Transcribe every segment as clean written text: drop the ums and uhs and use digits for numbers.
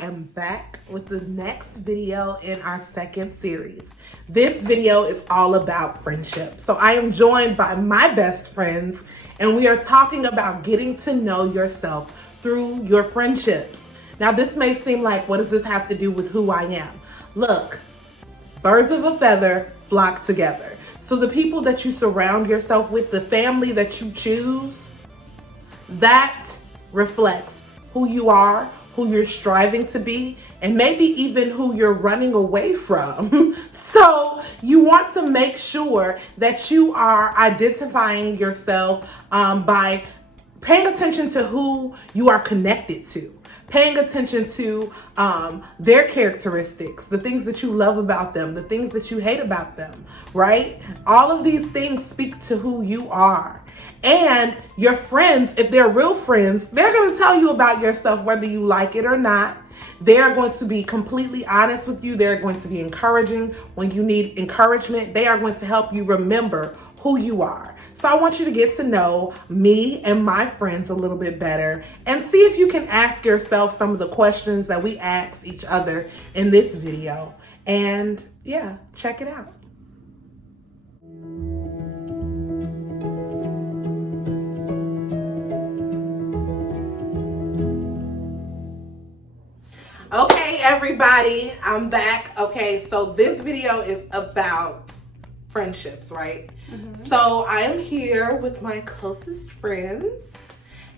am back with the next video in our second series. This video is all about friendship. So I am joined by my best friends, and we are talking about getting to know yourself through your friendships. Now, this may seem like, what does this have to do with who I am? Look, birds of a feather flock together. So the people that you surround yourself with, the family that you choose, that reflects who you are, who you're striving to be, and maybe even who you're running away from. So you want to make sure that you are identifying yourself by paying attention to who you are connected to. Paying attention to their characteristics, the things that you love about them, the things that you hate about them, right? All of these things speak to who you are. And your friends, if they're real friends, they're going to tell you about yourself whether you like it or not. They're going to be completely honest with you. They're going to be encouraging when you need encouragement. They are going to help you remember who you are. So I want you to get to know me and my friends a little bit better and see if you can ask yourself some of the questions that we ask each other in this video. And yeah, check it out. Okay, everybody, I'm back. Okay, so this video is about friendships, right? So I am here with my closest friends,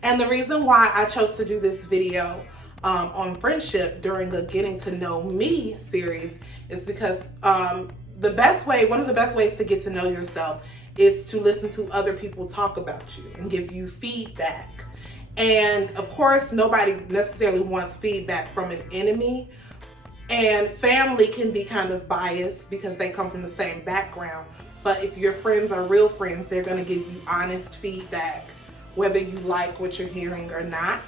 and the reason why I chose to do this video on friendship during the Getting to Know Me series is because one of the best ways to get to know yourself is to listen to other people talk about you and give you feedback. And of course, nobody necessarily wants feedback from an enemy, and family can be kind of biased because they come from the same background. But if your friends are real friends, they're going to give you honest feedback, whether you like what you're hearing or not.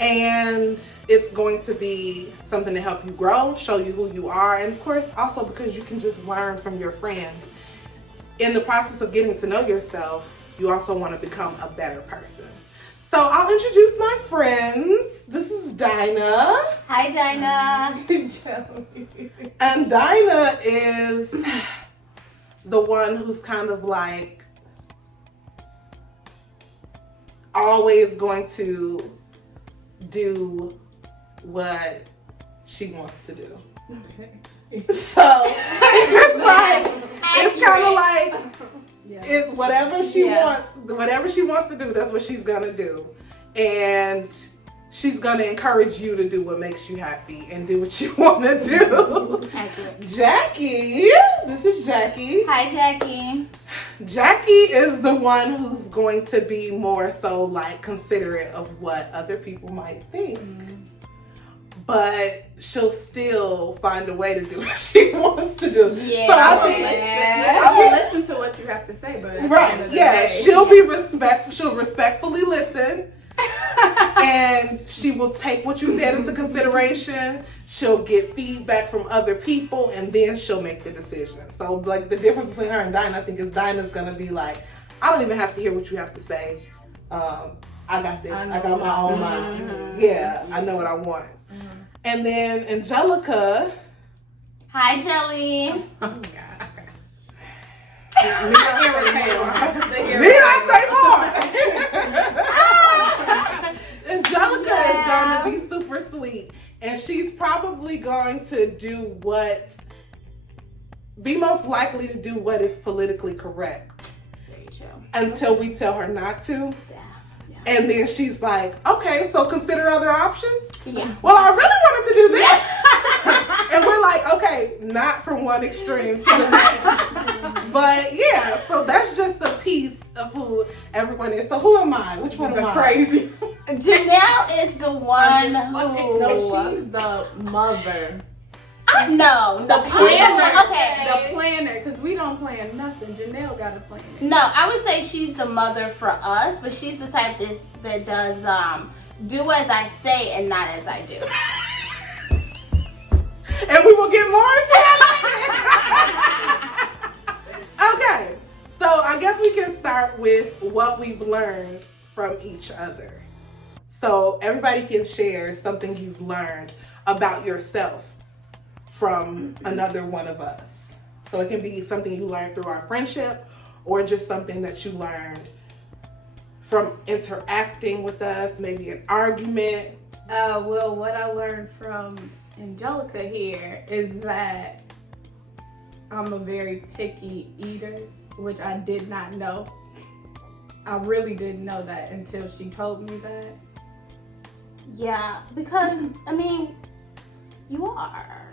And it's going to be something to help you grow, show you who you are, and of course, also because you can just learn from your friends. In the process of getting to know yourself, you also want to become a better person. So I'll introduce my friends. This is Dinah. Hi, Dinah. And Dinah is the one who's kind of like always going to do what she wants to do. Okay. So it's kind of like, it's whatever she wants to do, that's what she's gonna do. And she's gonna encourage you to do what makes you happy and do what you wanna do. Jackie, this is Jackie. Hi, Jackie. Jackie is the one who's going to be more so like considerate of what other people might think. But she'll still find a way to do what she wants to do. Yeah, so I will listen to what you have to say, but right, yeah, she'll be respectful. She'll respectfully listen, and she will take what you said into consideration. She'll get feedback from other people, and then she'll make the decision. So, like, the difference between her and Dinah, I think, is Dinah's gonna be like, I don't even have to hear what you have to say. I got this. I got my own mind. Yeah, I know what I want. And then Angelica. Hi, Jelly. Need I say more? Angelica is going to be super sweet, and she's probably going to be most likely to do what is politically correct until we tell her not to. And then she's like, okay, so consider other options? Yeah. Well, I really wanted to do this. And we're like, okay, not from one extreme to the next. But yeah, so that's just a piece of who everyone is. So who am I? Which one am I? Crazy. Janelle is the one who... No, she's the mother. No, The planner. Okay. The planner, because we don't plan nothing. Janelle got a plan. No, I would say she's the mother for us, but she's the type that does do as I say and not as I do. And we will get more into that. Okay, so I guess we can start with what we've learned from each other. So everybody can share something you've learned about yourself from another one of us. So it can be something you learned through our friendship or just something that you learned from interacting with us, maybe an argument. Well, what I learned from Angelica here is that I'm a very picky eater, which I did not know. I really didn't know that until she told me that. Yeah, because, I mean, you are.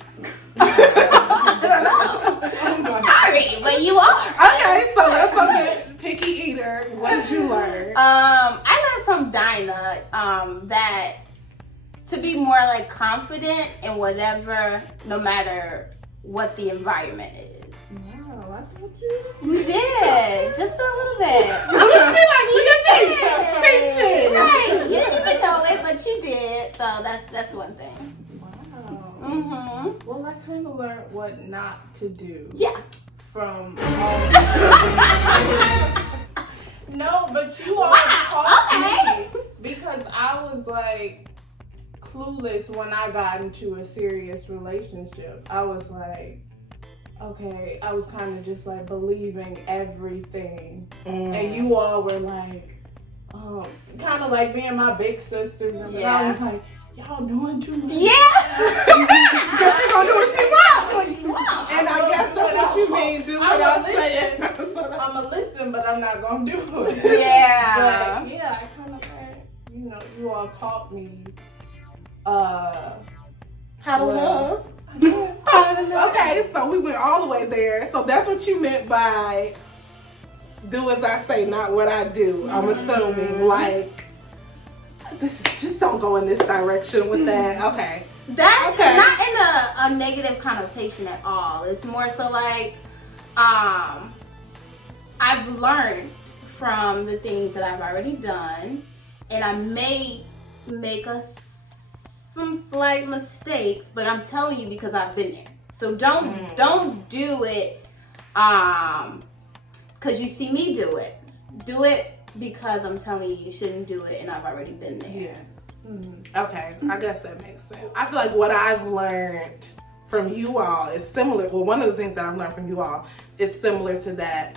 I don't know. Sorry, but you are. Okay, so that's something, picky eater. What did you learn? I learned from Dinah that to be more like confident in whatever, no matter what the environment is. Wow, I thought you. You did, just a little bit. Look at me, teaching. Right, you didn't even know it, but you did. So that's one thing. Wow. Mm-hmm. Well, I kind of learned what not to do. Yeah. From all. No, but you all taught me because I was like clueless when I got into a serious relationship. I was like, okay, I was kind of just like believing everything, and you all were like, kind of like being my big sisters, and I was like, y'all doing too much. Yeah. Because she gonna do what she wants. And I guess that's what you mean. Do what I'm saying. I'm gonna listen, but I'm not gonna do it. Yeah. But yeah, I kind of learned. You all taught me. How to love. Okay, so we went all the way there. So that's what you meant by do as I say, not what I do. I'm assuming like this is just don't go in this direction with that. Okay. That's not in a negative connotation at all. It's more so like I've learned from the things that I've already done, and I may make some slight mistakes, but I'm telling you because I've been there. So don't do it because you see me do it. Do it because I'm telling you shouldn't do it, and I've already been there. Yeah. Okay, I guess that makes sense. I feel like what I've learned from you all is similar. Well, one of the things that I've learned from you all is similar to that.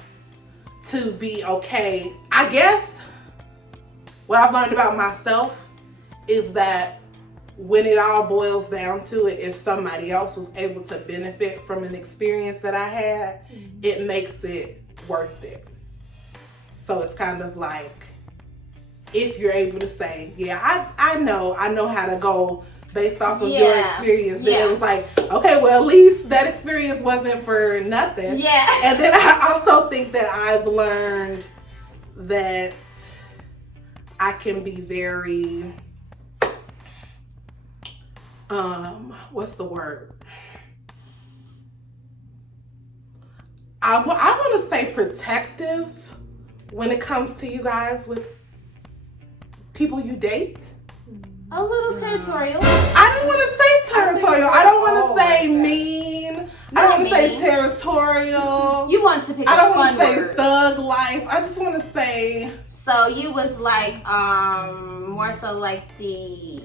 To be okay. I guess what I've learned about myself is that when it all boils down to it, if somebody else was able to benefit from an experience that I had, it makes it worth it. So it's kind of like, if you're able to say, yeah, I know how to go based off of your experience. Then it was like, okay, well, at least that experience wasn't for nothing. Yeah. And then I also think that I've learned that I can be very, what's the word? I want to say protective when it comes to you guys with people you date. A little territorial. I don't want to say territorial. I don't want to say mean. I don't want to say territorial. You want to pick I a don't fun want to say word. thug life. I just want to say. So you was like, more so like the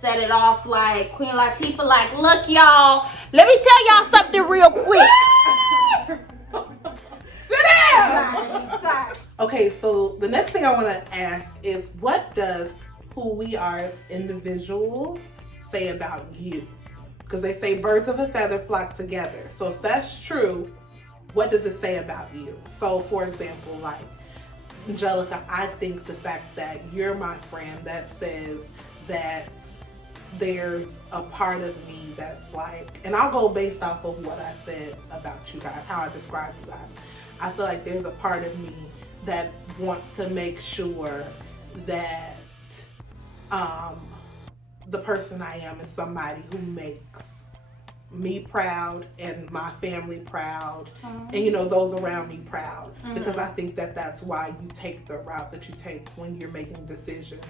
set it off like Queen Latifah, like, look y'all, let me tell y'all something real quick. Sit down. Sorry. Okay, so the next thing I want to ask is, what does who we are as individuals say about you? Because they say birds of a feather flock together. So if that's true, what does it say about you? So for example, like, Angelica, I think the fact that you're my friend, that says that there's a part of me that's like, and I'll go based off of what I said about you guys, how I describe you guys. I feel like there's a part of me that wants to make sure that the person I am is somebody who makes me proud and my family proud, and those around me proud, because I think that that's why you take the route that you take when you're making decisions,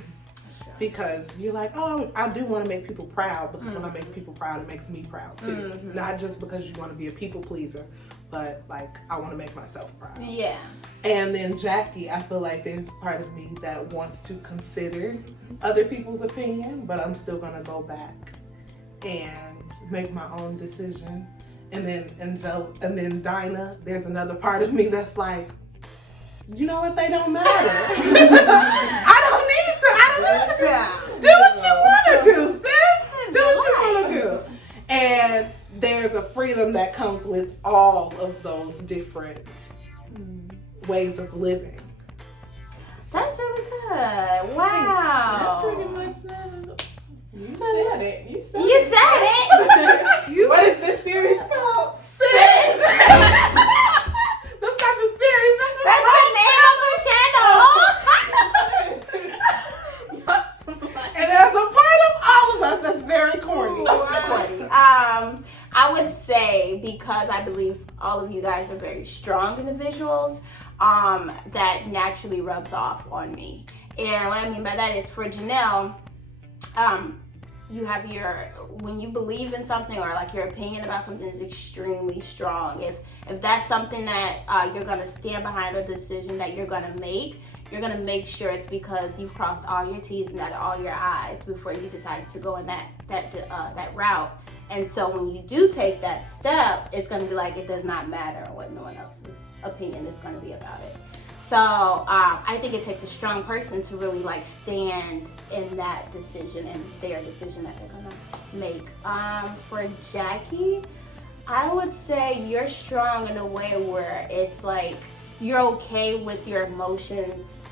because you're like, oh, I do want to make people proud, because when I make people proud, it makes me proud too. Not just because you want to be a people pleaser, but like I want to make myself proud. Yeah. And then Jackie, I feel like there's part of me that wants to consider other people's opinion, but I'm still gonna go back and make my own decision. And then Dinah, there's another part of me that's like, you know what? They don't matter. I don't need to. Do what you want to do, sis. Do what you want to do. And there's a freedom that comes with all of those different ways of living. That's really good. Wow. That pretty much said it. You said it. You said it. What is this series called? Sis! That's not the series. That's the name of the channel. And as a part of all of us, that's very corny. I would say, because I believe all of you guys are very strong individuals, that naturally rubs off on me. And what I mean by that is, for Janelle, you have when you believe in something, or like your opinion about something is extremely strong. If that's something that you're gonna stand behind, or the decision that you're gonna make sure it's because you've crossed all your T's and dotted all your I's before you decided to go in that route. And so when you do take that step, it's gonna be like, it does not matter what no one else's opinion is gonna be about it. So I think it takes a strong person to really like stand in that decision and their decision that they're gonna make. For Jackie, I would say you're strong in a way where it's like you're okay with your emotions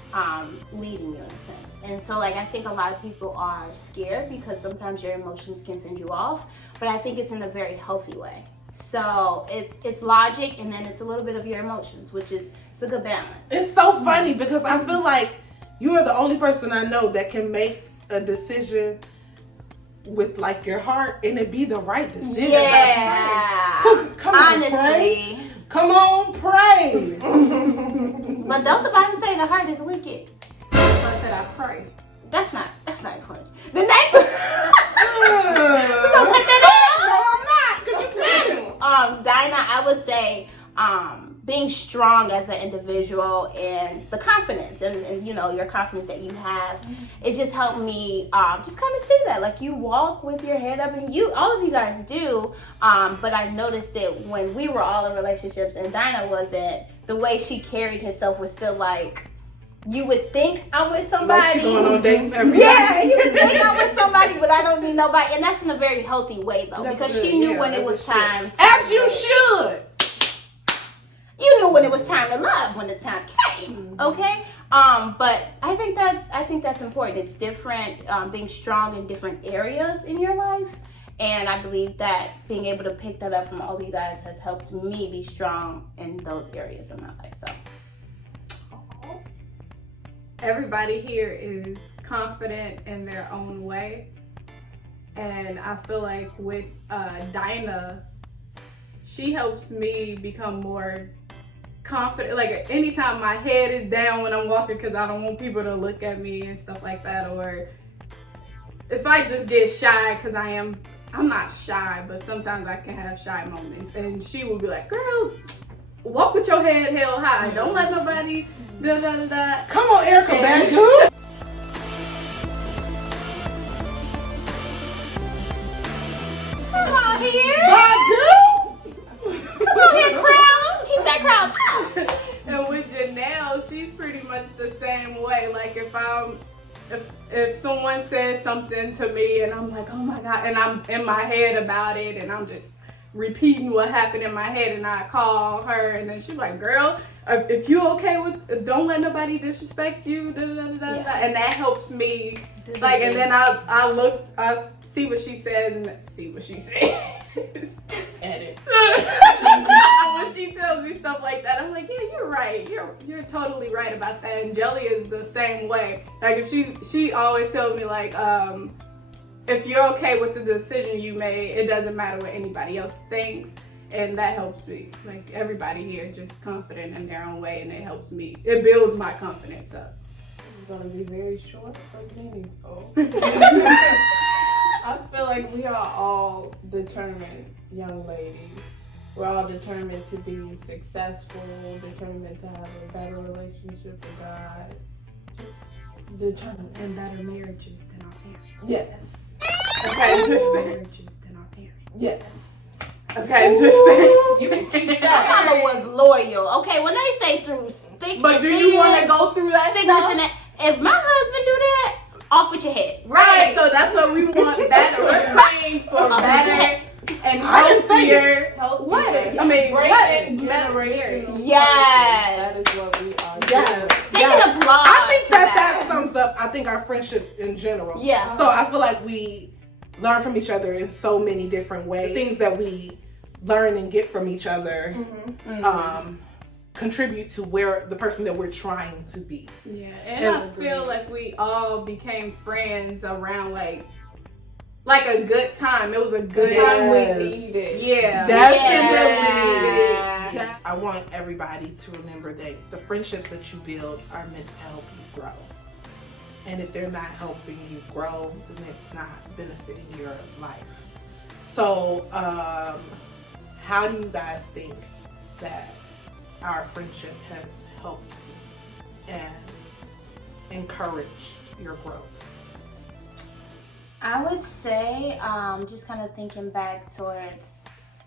leading you in a sense. And so like I think a lot of people are scared because sometimes your emotions can send you off, but I think it's in a very healthy way. So it's logic, and then it's a little bit of your emotions, which is, it's a good balance. It's so funny because I feel like you are the only person I know that can make a decision with like your heart and it be the right decision. Yeah. Come on, pray. Come on, pray. But don't the Bible say the heart is wicked? So I said I pray. That's not important. The next we're gonna put that in. No, I'm not, because you said it. Dinah, I would say being strong as an individual, and the confidence and you know, your confidence that you have, it just helped me just kind of see that, like, you walk with your head up, and all of you guys do, but I noticed that when we were all in relationships and Dinah wasn't, the way she carried herself was still like, you would think I'm with somebody. Like she going on dates every Yeah, you would think I'm with somebody, but I don't need nobody. And that's in a very healthy way, though, That's because good. she knew Yeah, when it was time. As you should. You knew when it was time to love, when the time came. Okay. But I think that's important. It's different, being strong in different areas in your life. And I believe that being able to pick that up from all of you guys has helped me be strong in those areas of my life. So. Everybody here is confident in their own way, and I feel like with Dinah, she helps me become more confident. Like, anytime my head is down when I'm walking because I don't want people to look at me and stuff like that, or if I just get shy, because I'm not shy, but sometimes I can have shy moments, and she will be like, girl, walk with your head held high, don't let nobody da da da da. Come on, Erica Badu. Come on here. Badu. Come on here, crown. Keep that crown. And with Janelle, she's pretty much the same way. Like, if someone says something to me and I'm like, oh my God, and I'm in my head about it, and I'm just repeating what happened in my head, and I call her, and then she's like, girl, if you okay with, don't let nobody disrespect you, da, da, da, da, Yeah. and that helps me. Like, and then I see what she says, and see what she says. Edit. When she tells me stuff like that, I'm like, yeah, you're right. You're totally right about that. And Jelly is the same way. Like, if she always tells me, like, if you're okay with the decision you made, it doesn't matter what anybody else thinks. And that helps me. Like, everybody here just confident in their own way, and it helps me. It builds my confidence up. It's gonna be very short but meaningful. I feel like we are all determined young ladies, we're all determined to be successful, determined to have a better relationship with God. Just determined. And better marriages than our parents. Yes. Okay, just saying. Marriages than our parents. Yes. Okay, just saying. You can keep My that. mama was loyal. Okay, when they say through thick But and do you thin, want to go through that sickness stuff? and that, if my husband do that, off with your head. Right, so that's what we want. Better. We're praying for better and healthier. What? I mean, breaking what? generational. Yes. That is what we are Yes. doing. Singing applause. I think to that sums up, I think, our friendships in general. Yeah. So I feel like we learn from each other in so many different ways. The things that we learn and get from each other contribute to where the person that we're trying to be. Yeah, and I feel like we all became friends around like a good time. It was a good time. Yes. We needed. Yeah. Definitely. Yeah. Yeah. I want everybody to remember that the friendships that you build are meant to help you grow. And if they're not helping you grow, then it's not benefiting your life. So, how do you guys think that our friendship has helped you and encouraged your growth? I would say, just kind of thinking back towards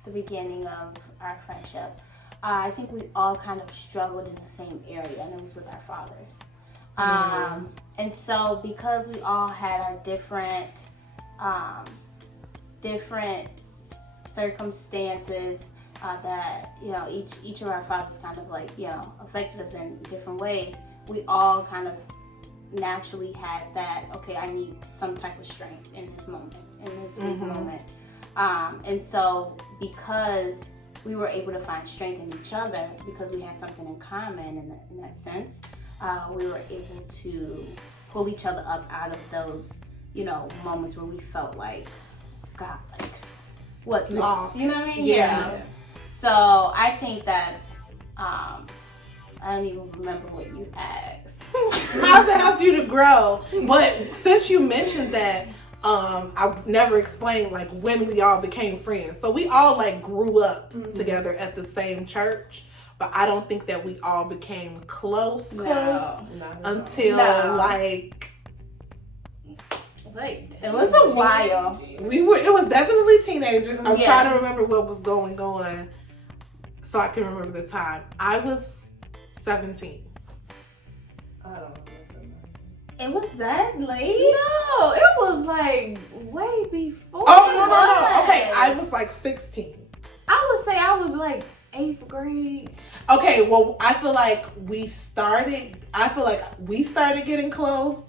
the beginning of our friendship, I think we all kind of struggled in the same area, and it was with our fathers. And so because we all had our different circumstances that, you know, each of our fathers kind of like, you know, affected us in different ways, we all kind of naturally had that, okay, I need some type of strength in this moment, in this big moment. And so because we were able to find strength in each other, because we had something in common in that sense, we were able to pull each other up out of those, you know, moments where we felt like, God, like, what's next? You know what I mean? Yeah. So I think that's, I don't even remember what you asked. How to help you to grow. But since you mentioned that, I've never explained like when we all became friends. So we all like grew up together at the same church, but I don't think that we all became close until like It was a while. it was definitely teenagers. I'm Yeah. trying to remember what was going on so I can remember the time. I was 17. I don't remember. It was that late? No, it was like way before. Oh, no. was. Okay, I was like 16. I would say I was like 8th grade. Okay, well, I feel like we started getting close,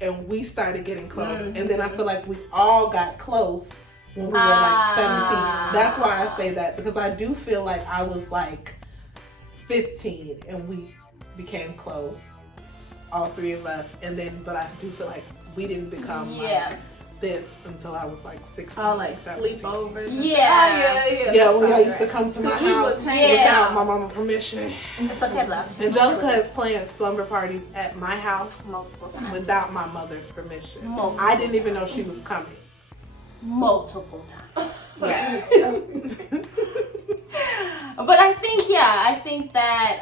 and we started getting close. And then I feel like we all got close when we were like 17. That's why I say that, because I do feel like I was like 15 and we became close, all three of us. And then, but I do feel like we didn't become like this until I was like 16. All like 17. sleepovers. Yeah. Yeah, when y'all used to come to my We house was hanging without my mama's permission. It's okay, love. Angelica is playing slumber parties at my house Multiple times. without my mother's permission. Multiple I didn't even know she was coming. Multiple times. Yeah. But I think that,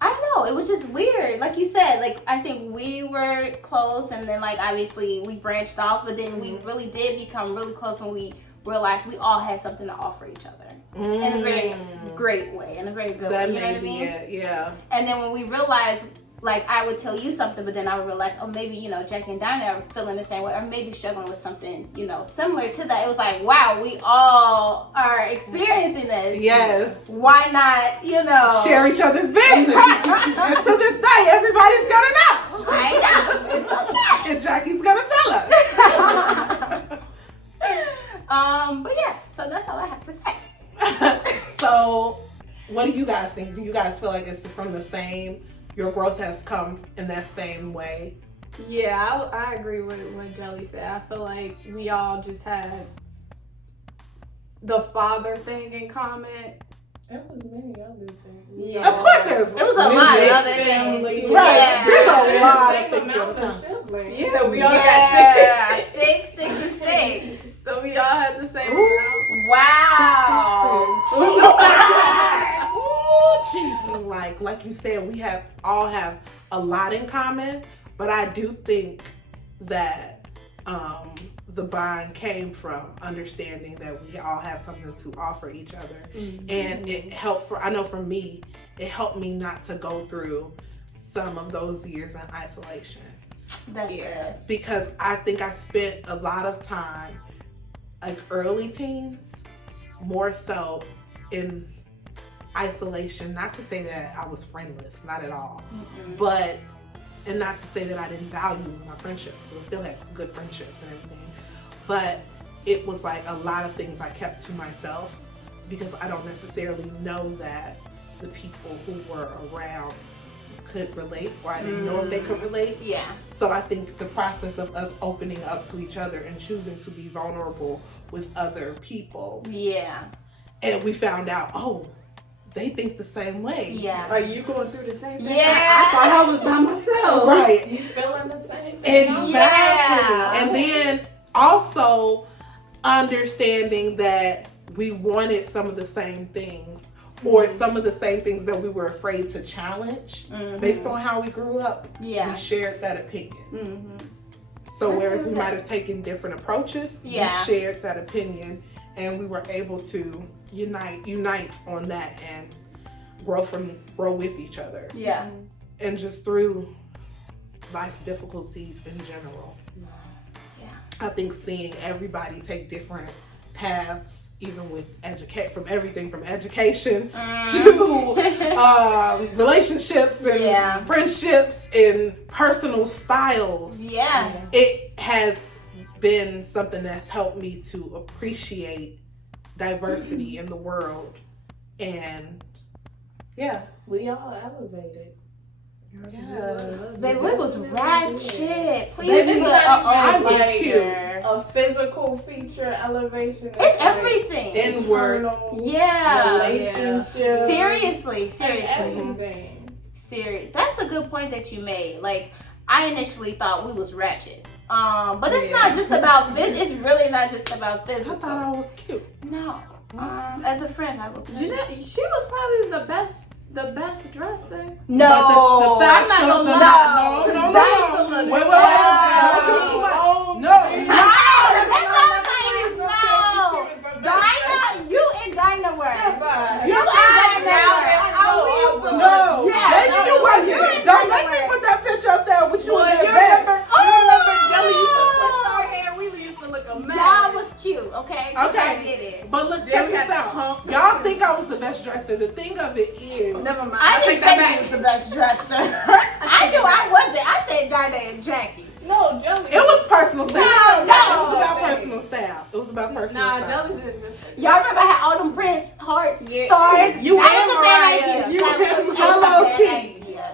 I don't know, it was just weird. Like you said, like, I think we were close, and then, like, obviously we branched off, but then we really did become really close when we realized we all had something to offer each other. In a very great way, in a very good That way. You know may what I be mean? it, yeah. And then when we realized, like, I would tell you something, but then I would realize, oh, maybe, you know, Jackie and Dinah are feeling the same way, or maybe struggling with something, you know, similar to that. It was like, wow, we all are experiencing this. Yes. Why not, you know? Share each other's business. And to this day, everybody's gonna know. I know. It's okay. And Jackie's gonna tell us. But yeah, so that's all I have to say. So, what do you guys think? Do you guys feel like it's from the same? Your growth has come in that same way. Yeah, I agree with what Jelly said. I feel like we all just had the father thing in common. There was many other things. Yeah. Of course, there's It was a lot of other Family. things. Right. Yeah. There's a lot of Same things amount going of on. siblings. Yeah, we all Yeah. got 6. 6, 6, and 6. So we all had the same Ooh. amount. Wow. Ooh. you said, we all have a lot in common, but I do think that the bond came from understanding that we all have something to offer each other. And it helped I know for me, it helped me not to go through some of those years in isolation. That's good. Because I think I spent a lot of time, like early teens, more so in isolation. Not to say that I was friendless, not at all. But, and not to say that I didn't value my friendships, because I still had good friendships and everything. But it was like a lot of things I kept to myself because I don't necessarily know that the people who were around could relate, or I didn't know if they could relate. Yeah. So I think the process of us opening up to each other and choosing to be vulnerable with other people. Yeah. And we found out, oh, they think the same way. Yeah. Are you going through the same thing? Yeah. I thought I was by myself. Right. You feeling the same? Exactly. Yeah. And then also understanding that we wanted some of the same things, or some of the same things that we were afraid to challenge based on how we grew up. Yeah. We shared that opinion. So That's whereas we okay. might have taken different approaches, Yeah. we shared that opinion, and we were able to unite on that and grow with each other. Yeah. And just through life's difficulties in general. Yeah. I think seeing everybody take different paths, even with from everything from education to relationships and Yeah. friendships and personal styles. Yeah. It has been something that's helped me to appreciate diversity in the world. And yeah. We all elevated. Baby, we was ratchet. Please Baby, use it's a not even like later. A physical feature elevation. It's everything. Inward. Yeah. Relationship. Seriously. Everything. Serious. That's a good point that you made. Like, I initially thought we was ratchet. But it's not just about this. It's really not just about I physical. thought I was cute. No. As a friend, I will tell you. She was probably the best dresser. No. But the fact I'm of the not matter, gonna no. Wait. Dinah, you and Dinah were. You and Dinah were. No, Yeah, maybe no, you wasn't. you Don't let me put that picture up there with you Boy, in you that remember, bed. you remember Jelly used to twist our hair? We used to look a mess. Y'all was cute, okay? Okay. I did it. But look, Yeah, check we this had to out. hump. Y'all think I was the best dresser. The thing of it is, Never mind. I take didn't that say back. you was the best dresser. I knew I wasn't. I said Dinah and Jackie. No, Jelly. it was personal style. No, It was about thanks. personal style. It was about personal Nah, style. Jelly didn't. Y'all remember how all them prints, hearts, Yeah. stars? You that and was a bad Mariah. idea. You That and was a Hello bad Kitty. idea.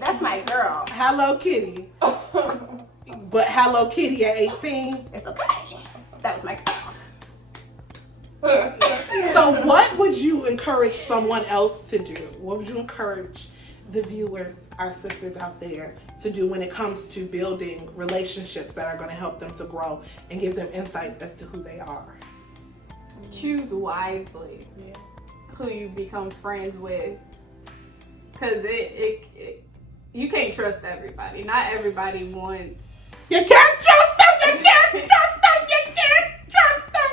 That's my girl. Hello Kitty. But Hello Kitty at 18. It's okay. That was my girl. So what would you encourage someone else to do? What would you encourage the viewers, our sisters out there, to do when it comes to building relationships that are going to help them to grow and give them insight as to who they are? Choose wisely who you become friends with, because you can't trust everybody. Not everybody wants. You can't trust them. You can't trust them. You can't trust them.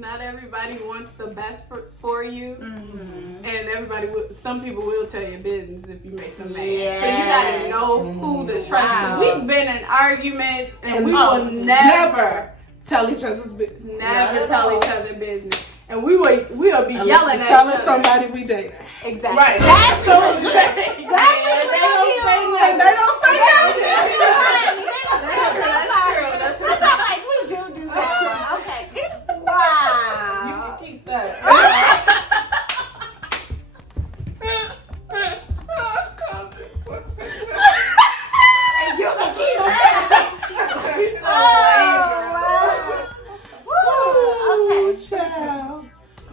Not everybody wants the best for you, Mm-hmm. and everybody. Some people will tell your business if you make them mad. Yeah. So you gotta know who to trust. Wow. We've been in arguments, and we Oh, will never tell each other's business. never tell each other business, and we'll be Unless yelling we're at telling each other. somebody we dating. Exactly. Right. That's So what they And they don't say nothing. That's true. I'm like, we do that. Okay. Wow. keep that. And you can keep that. Oh, Okay. child.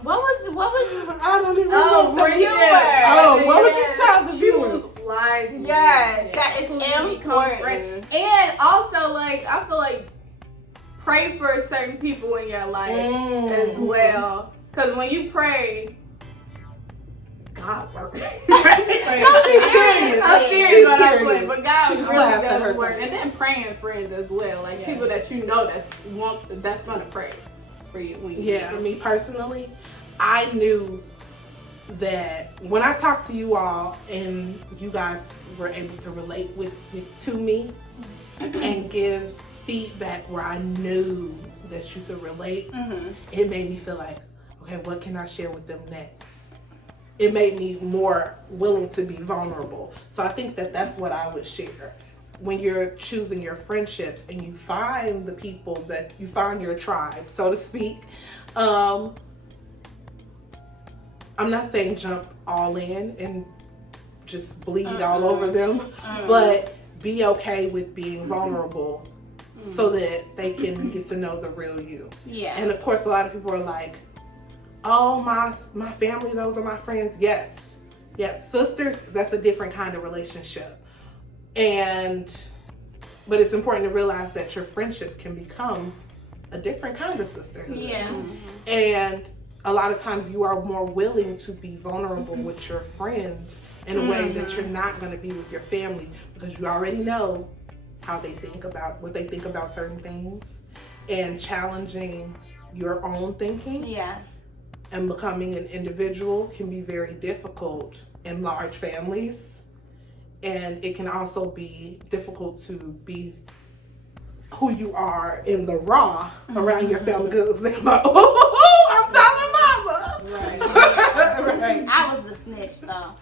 What was I don't even Oh, know. friendship. Oh, what would you tell the viewers? Wisely. Yes, that is Who you become important. friends. And also, like, I feel like pray for certain people in your life as well. Because when you pray, not working. She's serious. I'm She's serious when I serious. play, but God She really laughs at does herself. work. And then praying friends as well, like people that you know that's gonna pray for you. When you Yeah, me personally, I knew that when I talked to you all and you guys were able to relate to me and give feedback where I knew that you could relate, it made me feel like, okay, what can I share with them next? It made me more willing to be vulnerable. So I think that that's what I would share. When you're choosing your friendships and you find the people that you find your tribe, so to speak, I'm not saying jump all in and just bleed all over them, but be okay with being vulnerable so that they can get to know the real you. Yeah. And of course, a lot of people are like, oh, my family, those are my friends. Yes. Sisters, that's a different kind of relationship. But it's important to realize that your friendships can become a different kind of sisterhood. Yeah. And a lot of times you are more willing to be vulnerable with your friends in a way that you're not going to be with your family, because you already know how they think about what they think about certain things, and challenging your own thinking and becoming an individual can be very difficult in large families. And it can also be difficult to be who you are in the raw around your family, because they're like, oh, I'm telling mama. Right. I was the snitch though.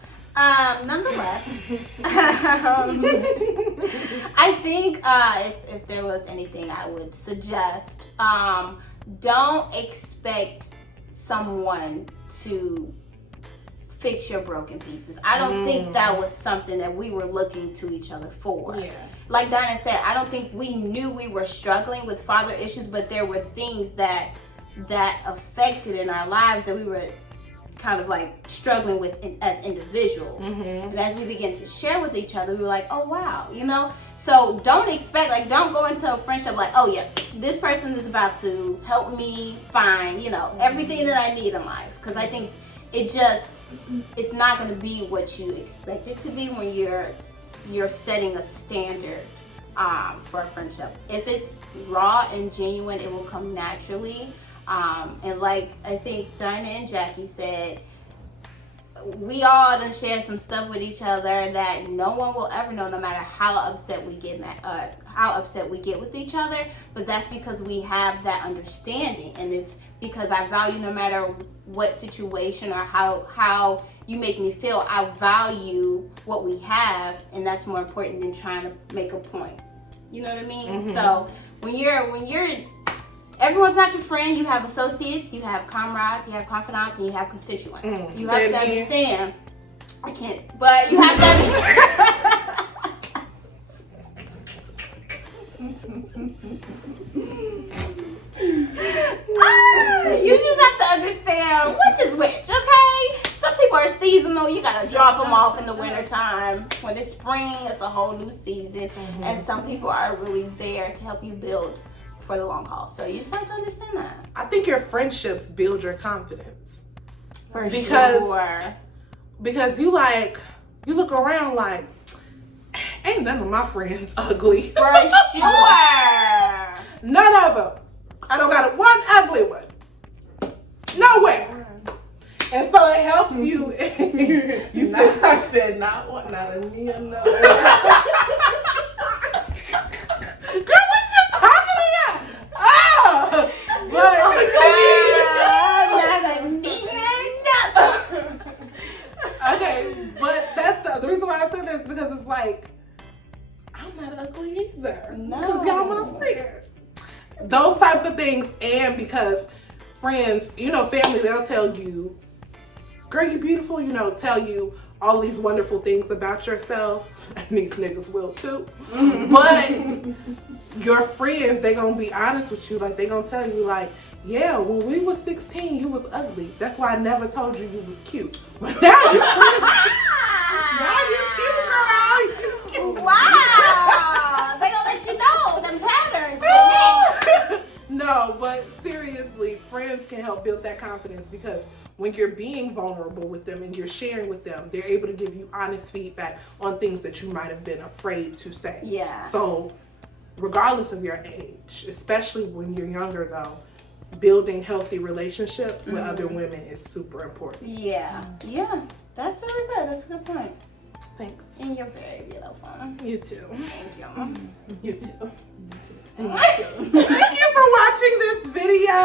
Nonetheless, I think if there was anything I would suggest, don't expect someone to fix your broken pieces. I don't think that was something that we were looking to each other for. Yeah. Like Dinah said, I don't think we knew we were struggling with father issues, but there were things that affected in our lives that we were kind of like struggling with as individuals. And as we began to share with each other, we were like, oh wow, you know? So don't expect, like, don't go into a friendship like, oh yeah, this person is about to help me find, you know, everything that I need in life. Because I think it's not going to be what you expect it to be when you're setting a standard for a friendship. If it's raw and genuine, it will come naturally. And like I think Dinah and Jackie said, we all done shared some stuff with each other that no one will ever know, no matter how upset we get with each other. But that's because we have that understanding, and it's because I value, no matter what situation or how you make me feel, I value what we have, and that's more important than trying to make a point. You know what I mean? So when you're everyone's not your friend. You have associates, you have comrades, you have confidants, and you have constituents. You have to understand. I can't, but you have to understand. You just have to understand which is which, okay? Some people are seasonal. You gotta drop them off in the wintertime. When it's spring, it's a whole new season. And some people are really there to help you build for the long haul. So you just have to understand that. I think your friendships build your confidence. For Because- sure. Because you look around like, ain't none of my friends ugly. For sure. None of them. I don't got one ugly one. Nowhere. And so it helps you. You said, I said not one, not a me, no. girl, what you talking about? Oh, okay, but that's the reason why I said this, because it's like, I'm not ugly either. No. Because y'all my friends. Those types of things, and because friends, you know, family, they'll tell you, girl, you beautiful, you know, tell you all these wonderful things about yourself, and these niggas will too. But your friends, they gonna be honest with you. Like, they gonna tell you, like, yeah, when we was 16, you was ugly. That's why I never told you was cute. But now you're cute, girl. You cute. Wow. They gonna let you know them patterns. No, but seriously, friends can help build that confidence, because when you're being vulnerable with them and you're sharing with them, they're able to give you honest feedback on things that you might have been afraid to say. Yeah. So regardless of your age, especially when you're younger though, building healthy relationships with other women is super important. Yeah. Yeah. That's very good. That's a good point. Thanks. And you're very beautiful. You too. Thank you. You too. Thank you for watching this video.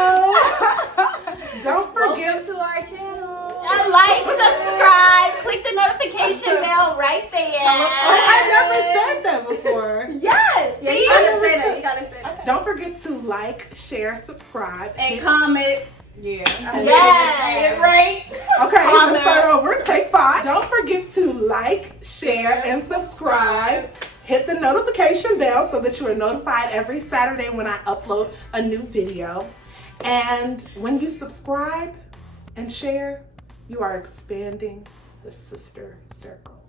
Don't forget Welcome to our channel. Like, subscribe, click the notification bell right there. Oh, I never said that before. Yes. Yeah, See? you gotta say that. You gotta say that. Don't forget to like, share, subscribe, And hit- comment. Yeah. Yes. Right. Okay, Comment. let's start over. Take 5. Don't forget to like, share, and subscribe. Hit the notification bell so that you are notified every Saturday when I upload a new video. And when you subscribe and share, you are expanding the sister circle.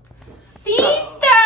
Sister.